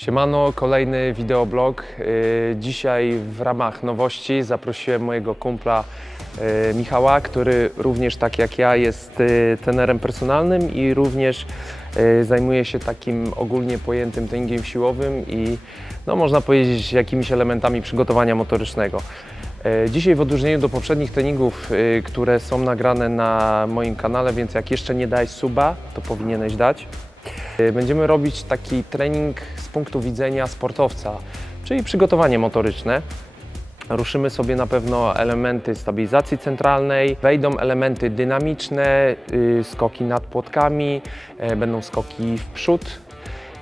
Siemano, kolejny wideoblog. Yy, Dzisiaj w ramach nowości zaprosiłem mojego kumpla yy, Michała, który również tak jak ja jest yy, trenerem personalnym i również zajmuje się takim ogólnie pojętym treningiem siłowym i no, można powiedzieć jakimiś elementami przygotowania motorycznego. Dzisiaj w odróżnieniu do poprzednich treningów, które są nagrane na moim kanale, więc jak jeszcze nie dałeś suba, to powinieneś dać. Y, Będziemy robić taki trening z punktu widzenia sportowca, czyli przygotowanie motoryczne. Ruszymy sobie na pewno elementy stabilizacji centralnej, wejdą elementy dynamiczne, y, skoki nad płotkami, e, będą skoki w przód.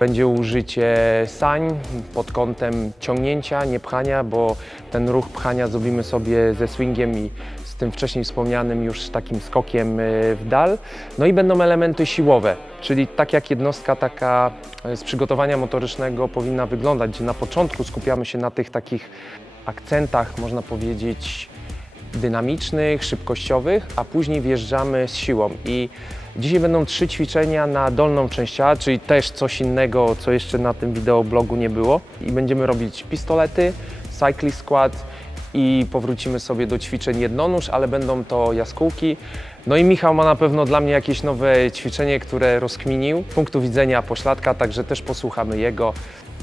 Będzie użycie sań pod kątem ciągnięcia, nie pchania, bo ten ruch pchania zrobimy sobie ze swingiem i tym wcześniej wspomnianym już takim skokiem y, w dal. No i będą elementy siłowe, czyli tak jak jednostka taka y, z przygotowania motorycznego powinna wyglądać, gdzie na początku skupiamy się na tych takich akcentach, można powiedzieć, dynamicznych, szybkościowych, a później wjeżdżamy z siłą. I dzisiaj będą trzy ćwiczenia na dolną część ciała, czyli też coś innego, co jeszcze na tym wideoblogu nie było. I będziemy robić pistolety, cycle squat i powrócimy sobie do ćwiczeń jednonóż, ale będą to jaskółki. No i Michał ma na pewno dla mnie jakieś nowe ćwiczenie, które rozkminił z punktu widzenia pośladka, także też posłuchamy jego.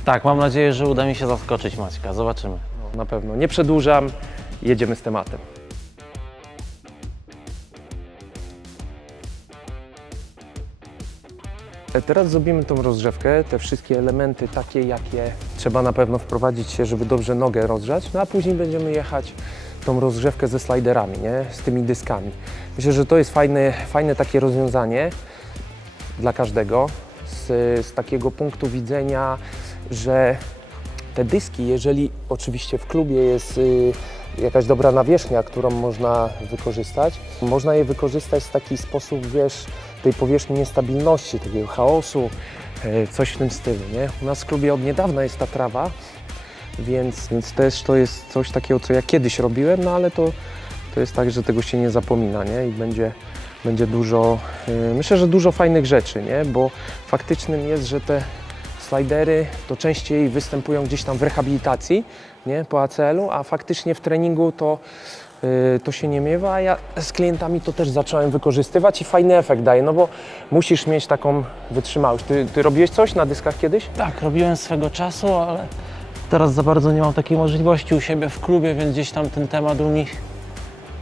Tak, mam nadzieję, że uda mi się zaskoczyć Maćka. Zobaczymy. No, na pewno nie przedłużam, jedziemy z tematem. Teraz zrobimy tą rozgrzewkę, te wszystkie elementy takie, jakie trzeba na pewno wprowadzić się, żeby dobrze nogę rozgrzać, no a później będziemy jechać tą rozgrzewkę ze sliderami, nie? z tymi dyskami. Myślę, że to jest fajne, fajne takie rozwiązanie dla każdego z, z takiego punktu widzenia, że te dyski, jeżeli oczywiście w klubie jest y, jakaś dobra nawierzchnia, którą można wykorzystać, można je wykorzystać w taki sposób, wiesz, tej powierzchni niestabilności, takiego chaosu, y, coś w tym stylu, nie? U nas w klubie od niedawna jest ta trawa, więc, więc też to jest coś takiego, co ja kiedyś robiłem, no ale to, to jest tak, że tego się nie zapomina, nie? I będzie, będzie dużo, y, myślę, że dużo fajnych rzeczy, nie? Bo faktycznym jest, że te slidery to częściej występują gdzieś tam w rehabilitacji, nie? Po ACL-u, a faktycznie w treningu to, to się nie miewa, a ja z klientami to też zacząłem wykorzystywać i fajny efekt daje, no bo musisz mieć taką wytrzymałość. Ty, ty robiłeś coś na dyskach kiedyś? Tak, robiłem swego czasu, ale teraz za bardzo nie mam takiej możliwości u siebie w klubie, więc gdzieś tam ten temat u mi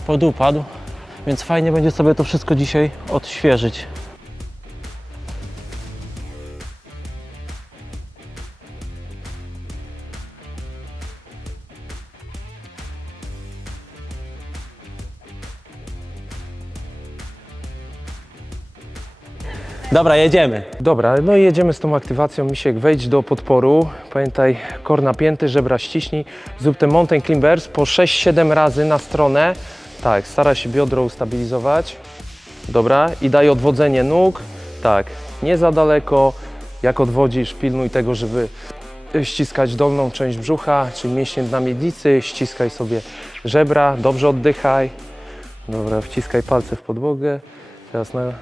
podupadł. Więc fajnie będzie sobie to wszystko dzisiaj odświeżyć. Dobra, jedziemy. Dobra, no i jedziemy z tą aktywacją. Misiek, wejdź do podporu. Pamiętaj, kor napięty, żebra ściśnij. Zrób ten mountain climbers po 6-7 razy na stronę. Tak, stara się biodro ustabilizować. Dobra, i daj odwodzenie nóg. Tak, nie za daleko. Jak odwodzisz, pilnuj tego, żeby ściskać dolną część brzucha, czyli mięśnie dna miednicy. Ściskaj sobie żebra, dobrze oddychaj. Dobra, wciskaj palce w podłogę. Teraz na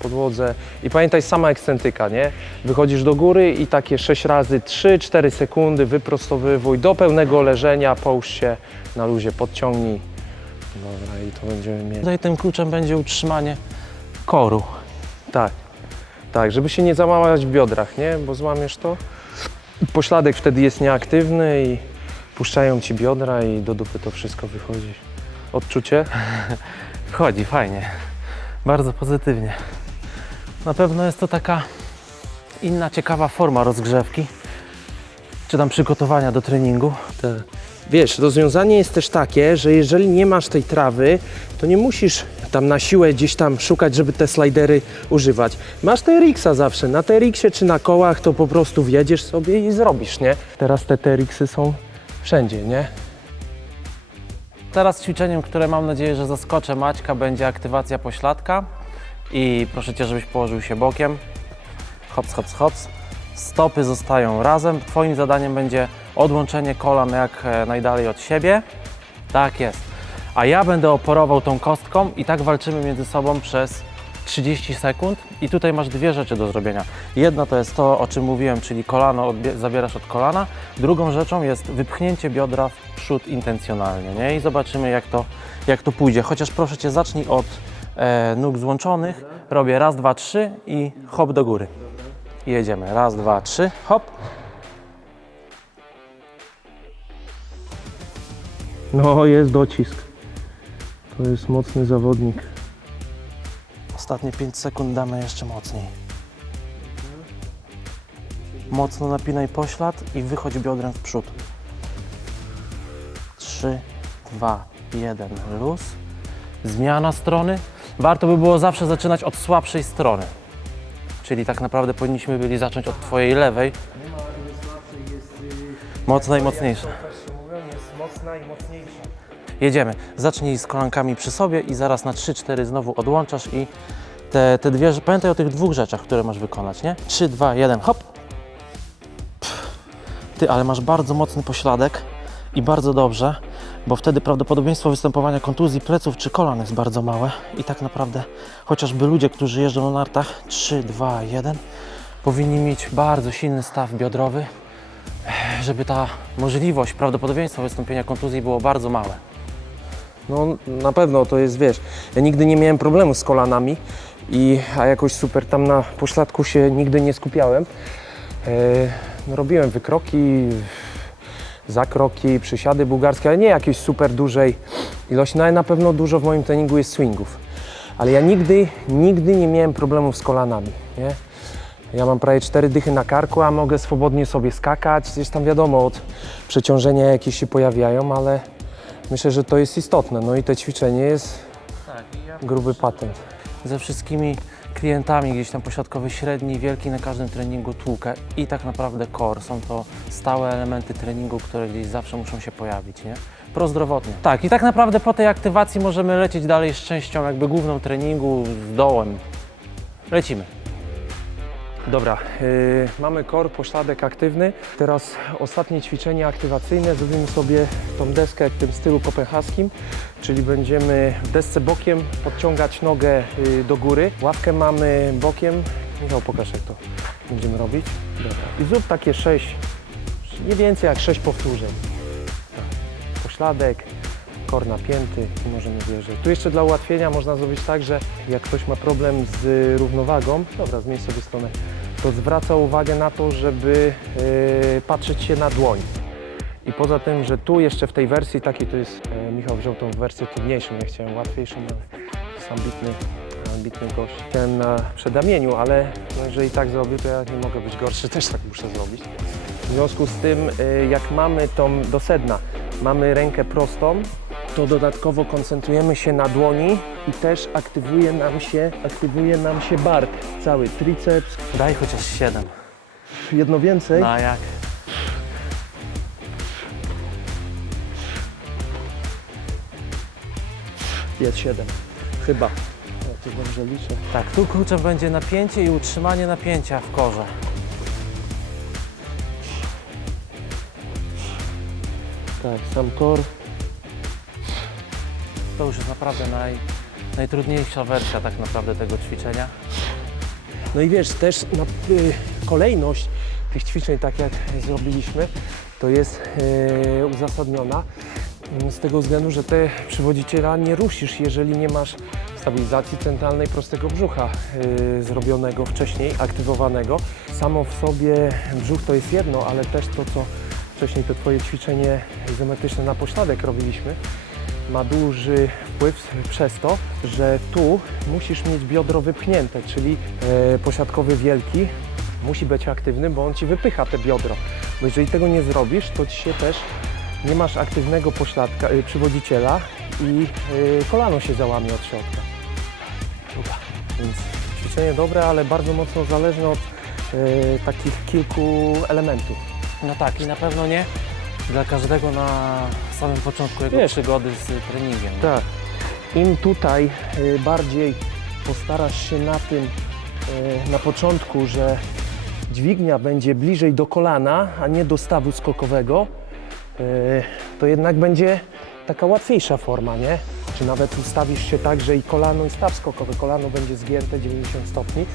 podłodze. I pamiętaj, sama ekscentyka, nie? Wychodzisz do góry i takie 6 razy 3-4 sekundy wyprostowywuj do pełnego leżenia, połóż się na luzie, podciągnij. Dobra, i to będziemy mieć. Tutaj tym kluczem będzie utrzymanie koru. Tak, tak, żeby się nie załamać w biodrach, nie? Bo złamiesz to. Pośladek wtedy jest nieaktywny i puszczają ci biodra i do dupy to wszystko wychodzi. Odczucie? Wchodzi, fajnie. Bardzo pozytywnie. Na pewno jest to taka inna, ciekawa forma rozgrzewki, czy tam przygotowania do treningu. Tak. Wiesz, rozwiązanie jest też takie, że jeżeli nie masz tej trawy, to nie musisz tam na siłę gdzieś tam szukać, żeby te slidery używać. Masz TRX-a zawsze, na TRX-ie czy na kołach to po prostu wjedziesz sobie i zrobisz, nie? Teraz te TRX-y są wszędzie, nie? Teraz ćwiczeniem, które mam nadzieję, że zaskoczę Maćka, będzie aktywacja pośladka. I proszę Cię, żebyś położył się bokiem. Hops, hops, hops. Stopy zostają razem. Twoim zadaniem będzie odłączenie kolan jak e, najdalej od siebie. Tak jest. A ja będę oporował tą kostką i tak walczymy między sobą przez 30 sekund i tutaj masz dwie rzeczy do zrobienia. Jedna to jest to, o czym mówiłem, czyli kolano zabierasz od kolana. Drugą rzeczą jest wypchnięcie biodra w przód intencjonalnie, nie? I zobaczymy jak to, jak to pójdzie. Chociaż proszę Cię, zacznij od nóg złączonych. Robię raz, dwa, trzy i hop do góry. I jedziemy. Raz, dwa, trzy, hop. No, jest docisk. To jest mocny zawodnik. Ostatnie 5 sekund damy jeszcze mocniej. Mocno napinaj poślad i wychodź biodrem w przód. 3, 2, 1, luz. Zmiana strony. Warto by było zawsze zaczynać od słabszej strony. Czyli tak naprawdę powinniśmy byli zacząć od Twojej lewej. Mocna i mocniejsza. mocna i mocniejsza. Jedziemy. Zacznij z kolankami przy sobie i zaraz na 3-4 znowu odłączasz i te, te dwie, pamiętaj o tych dwóch rzeczach, które masz wykonać, nie? 3, 2, 1, hop. Pff. Ty, ale masz bardzo mocny pośladek i bardzo dobrze, bo wtedy prawdopodobieństwo występowania kontuzji pleców czy kolan jest bardzo małe i tak naprawdę chociażby ludzie, którzy jeżdżą na nartach 3, 2, 1 powinni mieć bardzo silny staw biodrowy, żeby ta możliwość, prawdopodobieństwo wystąpienia kontuzji było bardzo małe. No na pewno to jest, wiesz, ja nigdy nie miałem problemu z kolanami, i, a jakoś super tam na pośladku się nigdy nie skupiałem. E, no, robiłem wykroki, zakroki, przysiady bułgarskie, ale nie jakiejś super dużej ilości, no ale na pewno dużo w moim treningu jest swingów. Ale ja nigdy, nigdy nie miałem problemów z kolanami, nie? Ja mam prawie cztery dychy na karku, a mogę swobodnie sobie skakać. Gdzieś tam wiadomo, od przeciążenia jakieś się pojawiają, ale myślę, że to jest istotne. No i to ćwiczenie jest Tak, gruby patent. ze wszystkimi klientami gdzieś tam pośladkowy średni, wielki na każdym treningu tłukę i tak naprawdę core. Są to stałe elementy treningu, które gdzieś zawsze muszą się pojawić, nie? Prozdrowotnie. Tak, i tak naprawdę po tej aktywacji możemy lecieć dalej z częścią jakby główną treningu, z dołem. Lecimy. Dobra, yy, mamy kor, pośladek aktywny. Teraz ostatnie ćwiczenie aktywacyjne. Zrobimy sobie tą deskę w tym stylu kopenhaskim, czyli będziemy w desce bokiem podciągać nogę yy, do góry. Ławkę mamy bokiem. Michał, pokaż jak to będziemy robić. Dobra. I zrób takie 6, nie więcej jak 6 powtórzeń. Tak. Kor napięty i możemy wjeżdżać. Tu jeszcze dla ułatwienia można zrobić tak, że jak ktoś ma problem z równowagą, dobra, zmień sobie stronę, to zwraca uwagę na to, żeby y, patrzeć się na dłoń. I poza tym, że tu jeszcze w tej wersji takiej, to jest, e, Michał wziął tą wersję trudniejszą, ja chciałem łatwiejszą, ale jest ambitny, ambitny gość. Chciałem na przedamieniu, ale no, jeżeli tak zrobię, to ja nie mogę być gorszy, też tak muszę zrobić. W związku z tym, y, jak mamy tą do sedna, mamy rękę prostą, to dodatkowo koncentrujemy się na dłoni i też aktywuje nam się, aktywuje nam się bark, cały triceps. Daj chociaż 7. Jedno więcej. Na jak? Jest 7. Chyba. O, tu dobrze liczę. Tak, tu kluczem będzie napięcie i utrzymanie napięcia w korze. Tak, sam kor. To już jest naprawdę naj, najtrudniejsza wersja tak naprawdę tego ćwiczenia. No i wiesz, też na, y, kolejność tych ćwiczeń, tak jak zrobiliśmy, to jest y, uzasadniona y, z tego względu, że te przywodziciela nie rusisz, jeżeli nie masz stabilizacji centralnej prostego brzucha y, zrobionego wcześniej, aktywowanego. Samo w sobie brzuch to jest jedno, ale też to, co wcześniej to Twoje ćwiczenie izometryczne na pośladek robiliśmy, ma duży wpływ przez to, że tu musisz mieć biodro wypchnięte, czyli e, posiadkowy wielki musi być aktywny, bo on ci wypycha te biodro. Bo jeżeli tego nie zrobisz, to ci się też nie masz aktywnego pośladka, e, przywodziciela i e, kolano się załamie od środka. Dobra. Więc ćwiczenie dobre, ale bardzo mocno zależne od e, takich kilku elementów. No tak, i na pewno nie dla każdego na samym początku jego Wiesz. przygody z treningiem. Tak. Im tutaj y, bardziej postarasz się na tym y, na początku, że dźwignia będzie bliżej do kolana, a nie do stawu skokowego, y, to jednak będzie taka łatwiejsza forma, nie? Czy nawet ustawisz się tak, że i kolano, i staw skokowy, kolano będzie zgięte 90 stopni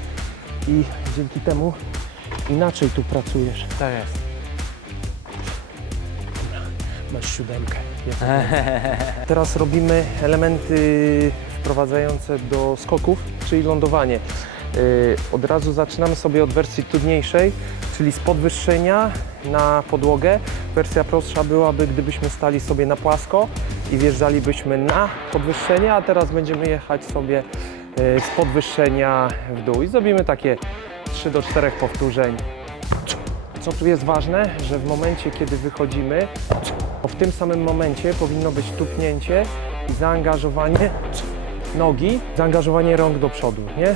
i dzięki temu inaczej tu pracujesz. Tak jest. Masz siódemkę. Teraz robimy elementy wprowadzające do skoków, czyli lądowanie. Yy, Od razu zaczynamy sobie od wersji trudniejszej, czyli z podwyższenia na podłogę. Wersja prostsza byłaby, gdybyśmy stali sobie na płasko i wjeżdżalibyśmy na podwyższenie, a teraz będziemy jechać sobie yy, z podwyższenia w dół i zrobimy takie 3 do 4 powtórzeń. Co tu jest ważne, że w momencie, kiedy wychodzimy, w tym samym momencie powinno być tupnięcie i zaangażowanie nogi, zaangażowanie rąk do przodu, nie?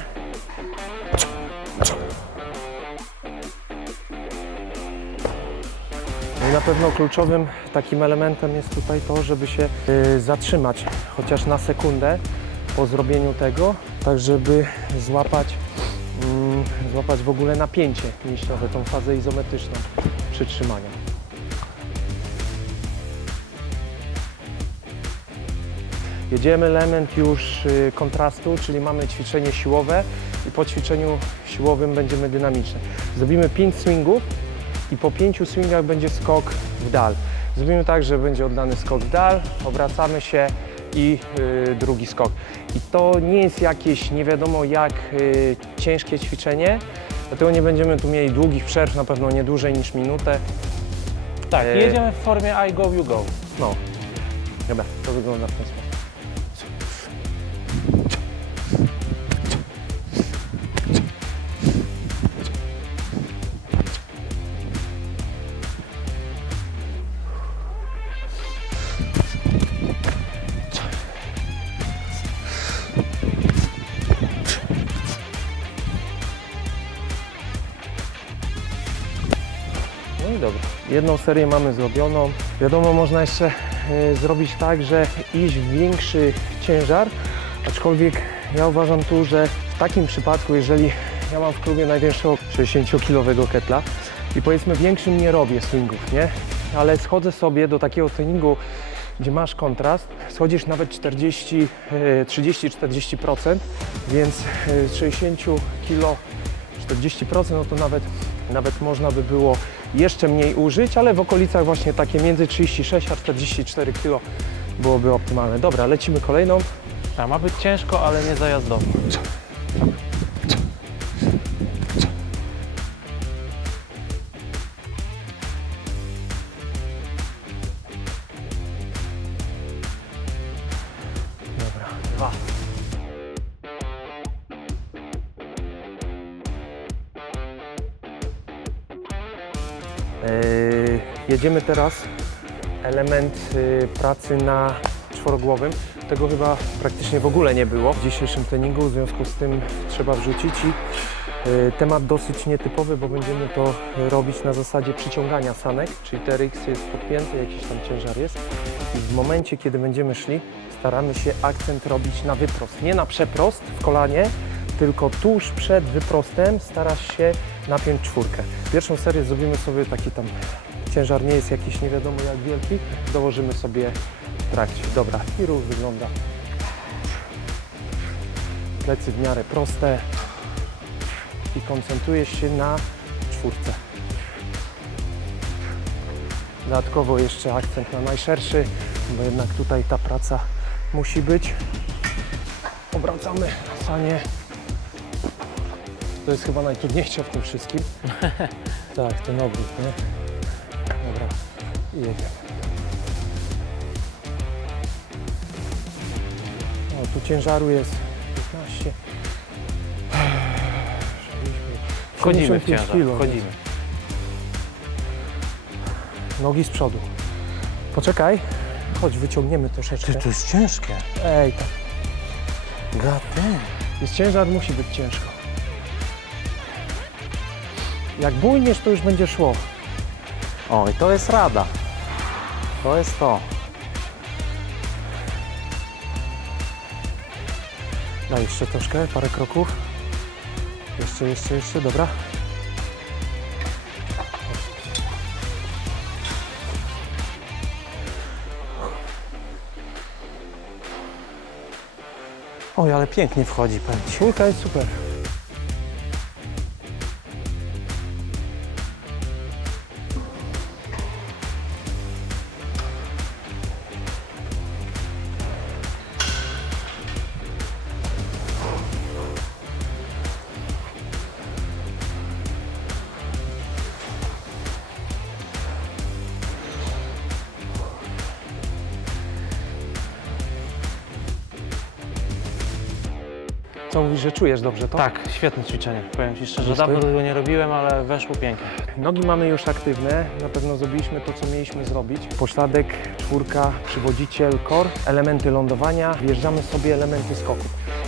No i na pewno kluczowym takim elementem jest tutaj to, żeby się y, zatrzymać chociaż na sekundę po zrobieniu tego, tak żeby złapać, złapać w ogóle napięcie mięśniowe, tą fazę izometryczną przytrzymania. Jedziemy element już y, kontrastu, czyli mamy ćwiczenie siłowe i po ćwiczeniu siłowym będziemy dynamiczne. Zrobimy 5 swingów i po 5 swingach będzie skok w dal. Zrobimy tak, że będzie oddany skok w dal, obracamy się i y, drugi skok. I to nie jest jakieś nie wiadomo jak y, ciężkie ćwiczenie, dlatego nie będziemy tu mieli długich przerw, na pewno nie dłużej niż minutę. Tak, E, jedziemy w formie I go, you go. No, dobra, to wygląda w ten sposób. Jedną serię mamy zrobioną. Wiadomo, można jeszcze y, zrobić tak, że iść w większy ciężar, aczkolwiek ja uważam tu, że w takim przypadku, jeżeli ja mam w klubie największego 60-kilowego ketla i powiedzmy większym nie robię swingów, nie? Ale schodzę sobie do takiego treningu, gdzie masz kontrast, schodzisz nawet 40, y, 30-40%, więc y, z 60 kg 40%, no to nawet, nawet można by było jeszcze mniej użyć, ale w okolicach właśnie takie między 36 a 44 kg byłoby optymalne. Dobra, lecimy kolejną. Ma być ciężko, ale nie zajazdowo. Jedziemy teraz element yy, pracy na czworogłowym. Tego chyba praktycznie w ogóle nie było w dzisiejszym treningu, w związku z tym trzeba wrzucić i yy, temat dosyć nietypowy, bo będziemy to robić na zasadzie przyciągania sanek, czyli TRX jest podpięty, jakiś tam ciężar jest i w momencie, kiedy będziemy szli, staramy się akcent robić na wyprost, nie na przeprost w kolanie, tylko tuż przed wyprostem starasz się napiąć czwórkę. Pierwszą serię zrobimy sobie taki tam, ciężar nie jest jakiś nie wiadomo jak wielki, dołożymy sobie w trakcie. Dobra, i ruch wygląda. Plecy w miarę proste i koncentrujesz się na czwórce. Dodatkowo jeszcze akcent na najszerszy, bo jednak tutaj ta praca musi być. Obracamy sanie. To jest chyba najtrudniejsze w tym wszystkim. tak, ten obrót, nie? Dobra, i jedziemy. O, tu ciężaru jest 15. Wchodzimy w 75 ciężar, kilo, wchodzimy. Nogi z przodu. Poczekaj, chodź, wyciągniemy troszeczkę. Ty, to jest ciężkie. Ej, tak. Gaty. Jest ciężar, musi być ciężko. Jak bujniesz, to już będzie szło. O, i to jest rada. To jest to. Daj jeszcze troszkę, parę kroków. Jeszcze, jeszcze, jeszcze, dobra. Oj, ale pięknie wchodzi, ci. Czwórka jest super. Co mówisz, że czujesz dobrze to? Tak, świetne ćwiczenie. Powiem ci szczerze, Wiesz dawno tego nie robiłem, ale weszło pięknie. Nogi mamy już aktywne, na pewno zrobiliśmy to, co mieliśmy zrobić. Pośladek, czwórka, przywodziciel, core, elementy lądowania, wjeżdżamy sobie elementy skoku.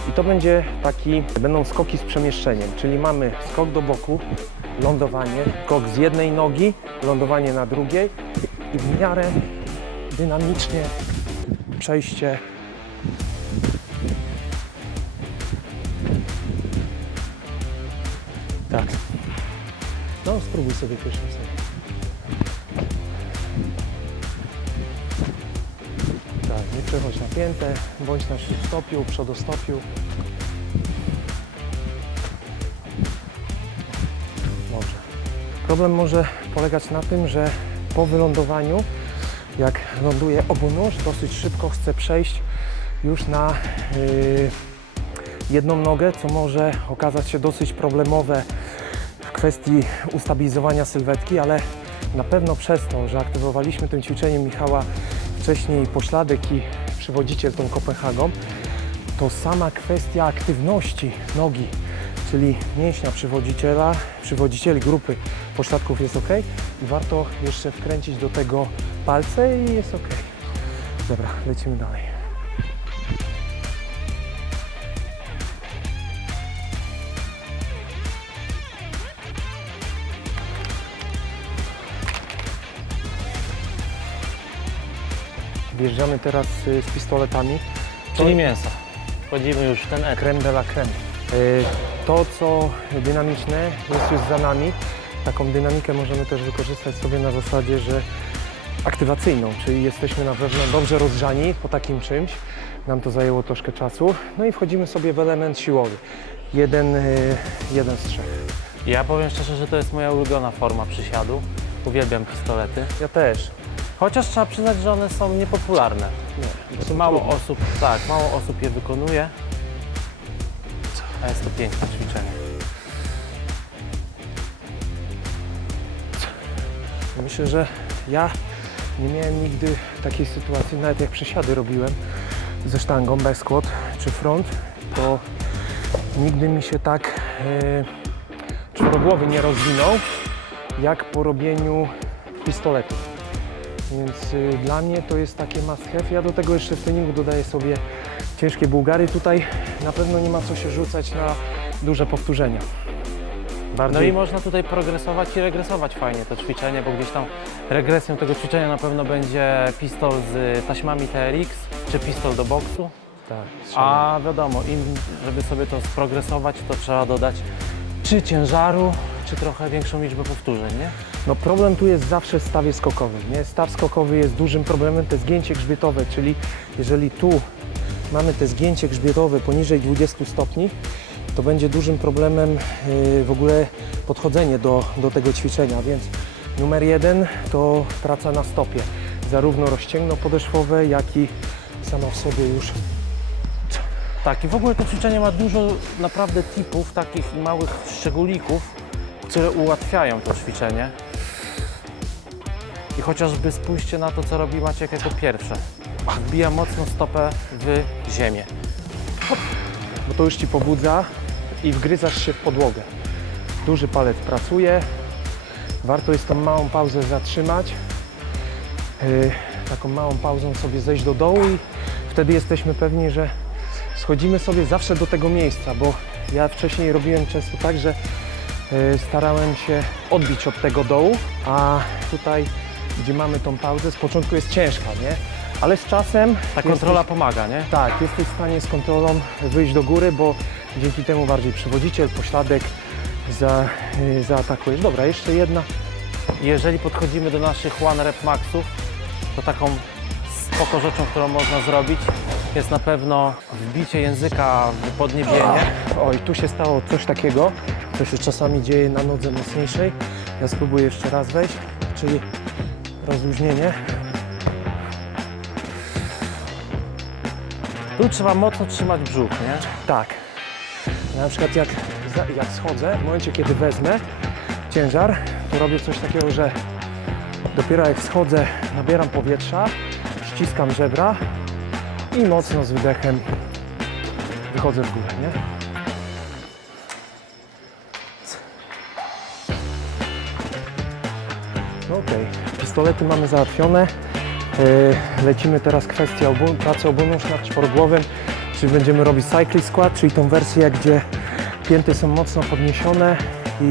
I to będzie taki, będą skoki z przemieszczeniem, czyli mamy skok do boku, lądowanie, skok z jednej nogi, lądowanie na drugiej i w miarę dynamicznie przejście Tak. No, spróbuj sobie pierwszym sobie. Tak, nie przechodź na piętę, bądź na śródstopiu, przodostopiu. Dobrze. Problem może polegać na tym, że po wylądowaniu, jak ląduje obu nóż, dosyć szybko chce przejść już na yy, jedną nogę, co może okazać się dosyć problemowe kwestii ustabilizowania sylwetki, ale na pewno przez to, że aktywowaliśmy tym ćwiczeniem Michała wcześniej pośladek i przywodziciel tą Kopenhagą, to sama kwestia aktywności nogi, czyli mięśnia przywodziciela, przywodzicieli grupy pośladków jest ok i warto jeszcze wkręcić do tego palce i jest ok. Dobra, lecimy dalej. Wjeżdżamy teraz y, z pistoletami. Czyli mięso. Wchodzimy już w ten etap. Creme de la creme. Y, To, co dynamiczne, jest już za nami. Taką dynamikę możemy też wykorzystać sobie na zasadzie, że aktywacyjną, czyli jesteśmy na pewno dobrze rozgrzani po takim czymś. Nam to zajęło troszkę czasu. No i wchodzimy sobie w element siłowy. Jeden, y, jeden z trzech. Ja powiem szczerze, że to jest moja ulubiona forma przysiadu. Uwielbiam pistolety. Ja też. Chociaż trzeba przyznać, że one są niepopularne. Nie, Mało osób, tak, mało osób je wykonuje. A jest to piękne ćwiczenie. Myślę, że ja nie miałem nigdy takiej sytuacji, nawet jak przysiady robiłem ze sztangą, back squat czy front, to nigdy mi się tak e, czworogłowy nie rozwinął, jak po robieniu pistoletu. Więc y, dla mnie to jest takie must have. Ja do tego jeszcze w treningu dodaję sobie ciężkie bułgary. Tutaj na pewno nie ma co się rzucać na duże powtórzenia. No Bardziej i można tutaj progresować i regresować fajnie to ćwiczenie, bo gdzieś tam regresją tego ćwiczenia na pewno będzie pistol z taśmami TRX czy pistol do boksu. tak, A wiadomo, im, żeby sobie to sprogresować, to trzeba dodać czy ciężaru, czy trochę większą liczbę powtórzeń, nie? No problem tu jest zawsze w stawie skokowym. Nie? Staw skokowy jest dużym problemem, to zgięcie grzbietowe, czyli jeżeli tu mamy te zgięcie grzbietowe poniżej 20 stopni, to będzie dużym problemem yy, w ogóle podchodzenie do, do tego ćwiczenia, więc numer jeden to praca na stopie, zarówno rozcięgno podeszwowe, jak i sama w sobie już Tak, i w ogóle to ćwiczenie ma dużo naprawdę tipów, takich małych szczególików, które ułatwiają to ćwiczenie. I chociażby spójrzcie na to, co robi Maciek jako pierwsze. Wbija mocno stopę w ziemię. bo to już Ci pobudza i wgryzasz się w podłogę. Duży palec pracuje, warto jest tą małą pauzę zatrzymać, Yy, taką małą pauzą sobie zejść do dołu i wtedy jesteśmy pewni, że schodzimy sobie zawsze do tego miejsca, bo ja wcześniej robiłem często tak, że yy, starałem się odbić od tego dołu, a tutaj, gdzie mamy tą pauzę, z początku jest ciężka, nie? Ale z czasem Ta kontrola pomaga, nie? tak, jesteś w stanie z kontrolą wyjść do góry, bo dzięki temu bardziej przywodziciel, pośladek za, y, zaatakujesz. Dobra, jeszcze jedna. Jeżeli podchodzimy do naszych One Rep Maxów, to taką spoko rzeczą, którą można zrobić, jest na pewno wbicie języka w podniebienie. Oj, tu się stało coś takiego, co się czasami dzieje na nodze mocniejszej. Ja spróbuję jeszcze raz wejść, czyli rozluźnienie. Tu trzeba mocno trzymać brzuch, nie? Tak. Na przykład jak, jak schodzę, w momencie kiedy wezmę ciężar, to robię coś takiego, że dopiero jak schodzę, nabieram powietrza, ściskam żebra i mocno z wydechem wychodzę w górę, nie? No okej, pistolety mamy załatwione. Yy, Lecimy teraz kwestia obu- pracy obu nóż nad czworogłowym, czyli będziemy robić cycling squat, czyli tą wersję, gdzie pięty są mocno podniesione i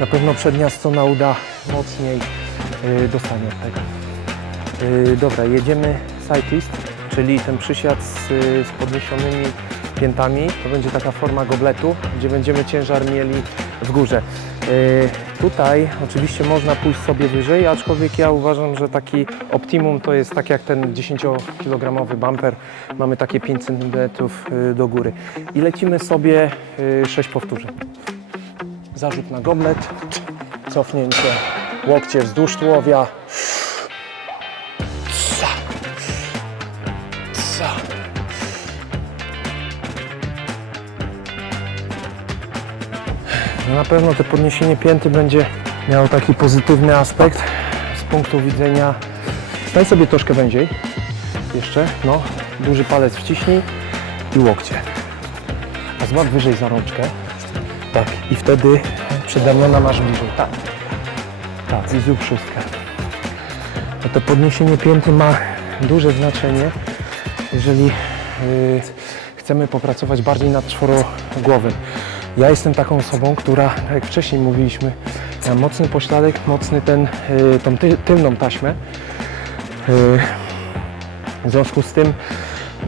na pewno przednia strona uda mocniej yy, dostanie od tego. Yy, dobra, jedziemy cyclist, czyli ten przysiad z, z podniesionymi piętami. To będzie taka forma gobletu, gdzie będziemy ciężar mieli w górze. Yy, tutaj oczywiście można pójść sobie wyżej, aczkolwiek ja uważam, że taki optimum to jest tak jak ten 10-kilogramowy bumper. Mamy takie 5 cm yy, do góry. I lecimy sobie yy, 6 powtórzeń. Zarzut na goblet, cofnięcie, łokcie wzdłuż tułowia. Na pewno to podniesienie pięty będzie miało taki pozytywny aspekt z punktu widzenia. Stań sobie troszkę węziej. Jeszcze, no. Duży palec wciśnij i łokcie. A złap wyżej za rączkę. Tak. I wtedy przedramiona masz bliżej. Tak. Tak. I zrób szóstkę. No to podniesienie pięty ma duże znaczenie, jeżeli yy, chcemy popracować bardziej nad czworogłowym. Ja jestem taką osobą, która, tak jak wcześniej mówiliśmy, ma mocny pośladek, mocny ten, yy, tą ty, tylną taśmę. Yy, w związku z tym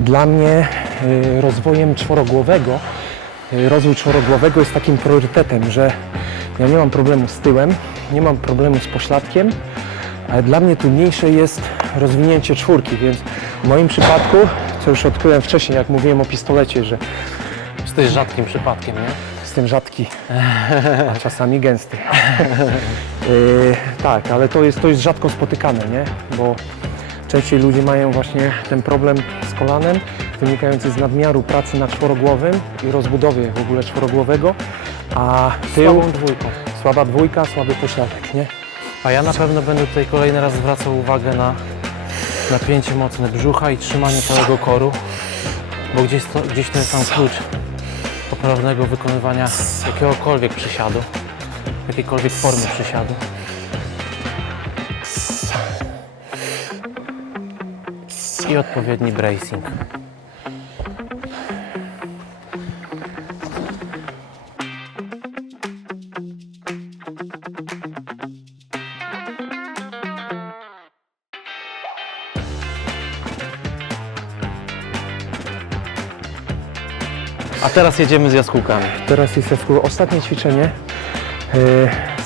dla mnie yy, rozwojem czworogłowego, rozwój czworogłowego jest takim priorytetem, że ja nie mam problemu z tyłem, nie mam problemu z pośladkiem, ale dla mnie trudniejsze jest rozwinięcie czwórki, więc w moim przypadku, co już odkryłem wcześniej, jak mówiłem o pistolecie, że Jesteś rzadkim przypadkiem, nie? Jestem rzadki, a czasami gęsty. Yy, tak, ale to jest, to jest rzadko spotykane, nie? Bo częściej ludzie mają właśnie ten problem z kolanem wynikający z nadmiaru pracy na czworogłowym i rozbudowie w ogóle czworogłowego, a tył, Słabą dwójką. słaba dwójka, słaby pośladek, nie? A ja na pewno będę tutaj kolejny raz zwracał uwagę na napięcie mocne brzucha i trzymanie całego koru, bo gdzieś to, gdzieś jest tam klucz poprawnego wykonywania jakiegokolwiek przysiadu, jakiejkolwiek formy przysiadu. I odpowiedni bracing. Teraz jedziemy z jaskółkami. Teraz jest jasku- ostatnie ćwiczenie yy,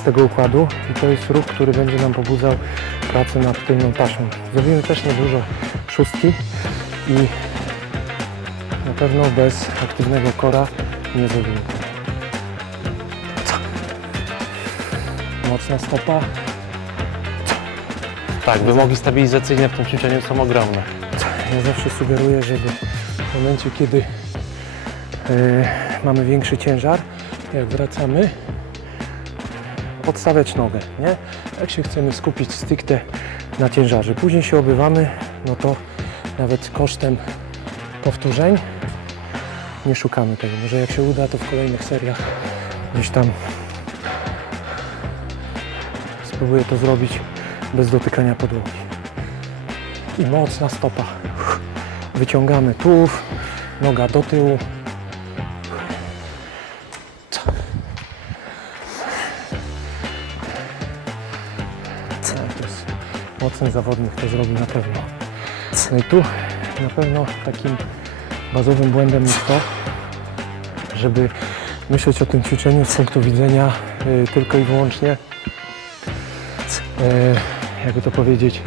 z tego układu i to jest ruch, który będzie nam pobudzał pracę nad tylną taśmą. Zrobimy też niedużo szóstki i na pewno bez aktywnego kora nie zrobimy. Mocna stopa, Tak, wymogi stabilizacyjne w tym ćwiczeniu są ogromne. Ja zawsze sugeruję, żeby w momencie, kiedy e, mamy większy ciężar, jak wracamy, odstawiać nogę, nie? Jak się chcemy skupić stricte na ciężarze. Później się obywamy, no to nawet kosztem powtórzeń nie szukamy tego. Może jak się uda, to w kolejnych seriach gdzieś tam spróbuję to zrobić bez dotykania podłogi i mocna stopa. Wyciągamy tułów, noga do tyłu. Zawodnik, to zrobi na pewno. No i tu na pewno takim bazowym błędem jest to, żeby myśleć o tym ćwiczeniu z punktu widzenia y, tylko i wyłącznie, y, jakby to powiedzieć,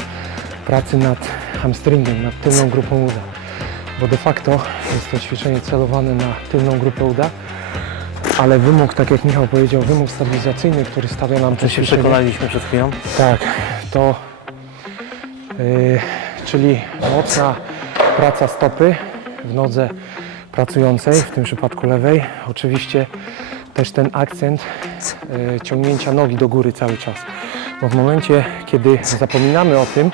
pracy nad hamstringiem, nad tylną grupą uda. bo de facto jest to ćwiczenie celowane na tylną grupę uda, ale wymóg, tak jak Michał powiedział, wymóg stabilizacyjny, który stawia nam to się ćwiczenie, przekonaliśmy przed chwilą. tak, to czyli mocna praca stopy w nodze pracującej, w tym przypadku lewej. Oczywiście też ten akcent yy, ciągnięcia nogi do góry cały czas. Bo w momencie, kiedy zapominamy o tym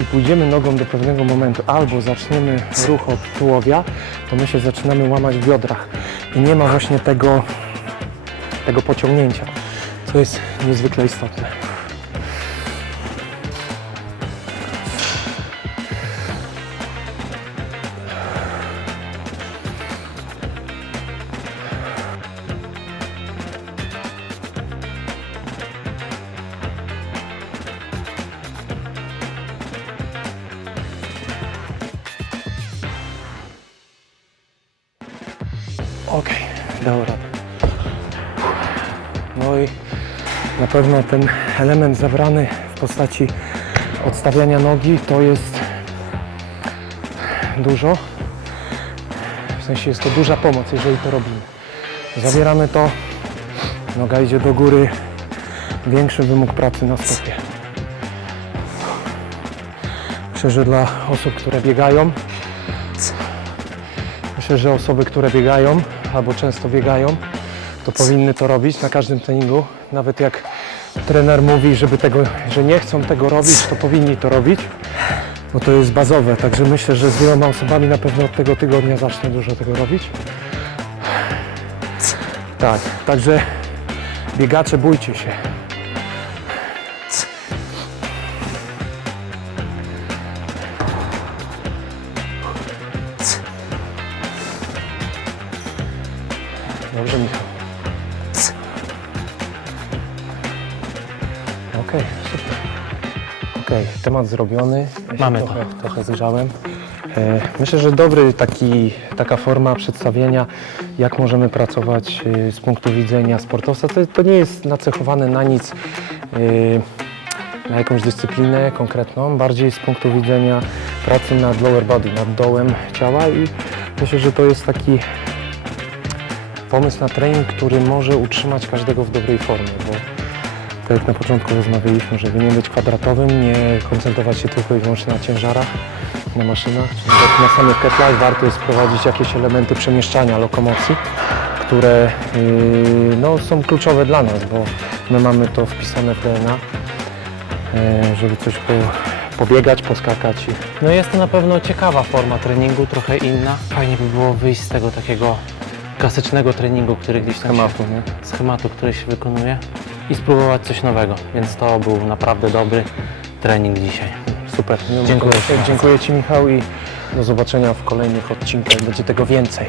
i pójdziemy nogą do pewnego momentu, albo zaczniemy ruch od tułowia, to my się zaczynamy łamać w biodrach i nie ma właśnie tego, tego pociągnięcia, co jest niezwykle istotne. Pewno ten element zabrany w postaci odstawiania nogi to jest dużo. W sensie jest to duża pomoc, jeżeli to robimy. Zabieramy to, noga idzie do góry, większy wymóg pracy na stopie. Myślę, dla osób, które biegają, Myślę, że osoby, które biegają albo często biegają, to powinny to robić na każdym treningu. Nawet jak trener mówi, żeby tego, że nie chcą tego robić, to powinni to robić, bo to jest bazowe. Także myślę, że z wieloma osobami na pewno od tego tygodnia zacznę dużo tego robić. Tak, także biegacze, bójcie się. Temat zrobiony. Ja Mamy to. trochę, trochę zgrzałem. E, Myślę, że dobry taki, taka forma przedstawienia, jak możemy pracować e, z punktu widzenia sportowca. To, to nie jest nacechowane na nic, e, na jakąś dyscyplinę konkretną, bardziej z punktu widzenia pracy nad lower body, nad dołem ciała i myślę, że to jest taki pomysł na trening, który może utrzymać każdego w dobrej formie, bo tak jak na początku rozmawialiśmy, żeby nie być kwadratowym, nie koncentrować się tylko i wyłącznie na ciężarach, na maszynach, czy nawet na samych ketlach, warto jest wprowadzić jakieś elementy przemieszczania, lokomocji, które yy, no, są kluczowe dla nas, bo my mamy to wpisane w DNA, yy, żeby coś po, pobiegać, poskakać i No jest to na pewno ciekawa forma treningu, trochę inna. Fajnie by było wyjść z tego takiego klasycznego treningu, który gdzieś tam Schematu, się, nie? schematu, który się wykonuje i spróbować coś nowego. Więc to był naprawdę dobry trening dzisiaj. Super. Dziękuję. Dziękuję Ci Michał i do zobaczenia w kolejnych odcinkach. Będzie tego więcej.